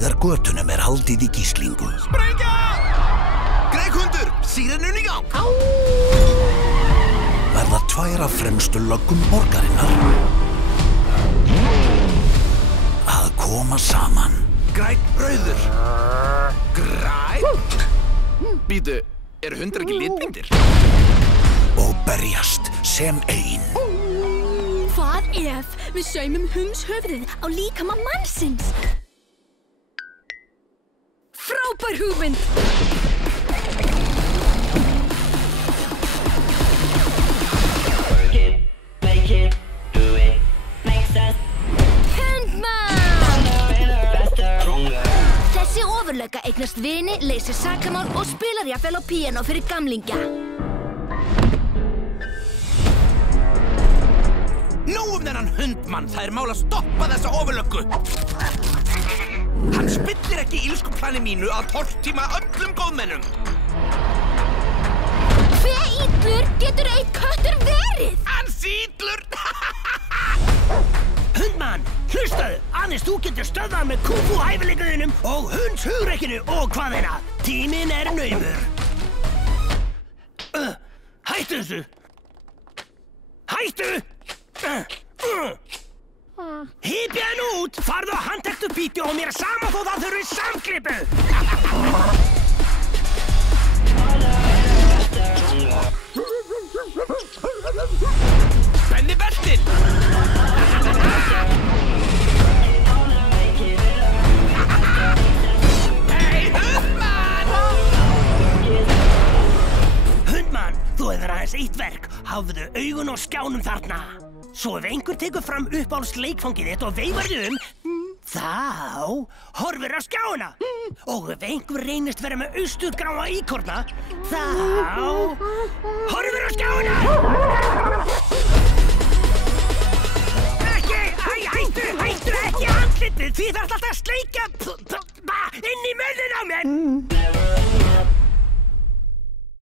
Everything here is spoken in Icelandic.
þegar götunum haldið í gíslingu. Sprengja! Greikhundur, sírenun í gang! Verða 2 af fremstu löggum borgarinnar að koma saman. Grænn, rauður. Grænn? Bíddu, hundar ekki litblindir? Og berjast sem ein. Hvað ef við saumum hundshöfuðið á líkama mannsins? Frábær hugmynd! Þessi ofurleika eignast vini, leysir sakamál og spilar jafnvel á píanó fyrir gamlingja. Nóg þennan hundmann, það mál að stoppa þessa ofurlöggu. Hann spillir ekki ílskuplani mínu að tortíma öllum góðmennum. Hve illur getur einn köttur verið? Hann sítlur! Hundmann, hlustaðu! Aðeins þú getur stöðvað með kúfú-hæfileikaðinum og hundshugrekkinu og hvaðeina. Tíminn naumur. Hættu þessu! Hættu! Hypja hann út! Farðu á handtektu píti og mér sama þó það þurfi samklippu! Benni beltin! Hei, hundmann! Hundmann, þú hefur aðeins eitt verk. Hafðu augun á skjánum þarna. Svo ef einhver tekur fram uppáhalds leikfangið þitt og veifar þig þá horfir á skjána. Og ef einhver reynist vera með austurgráa íkorna, þá horfir á skjána. Hættu ekki andlitið, því þarf alltaf að sleikja inn í munninn á mér.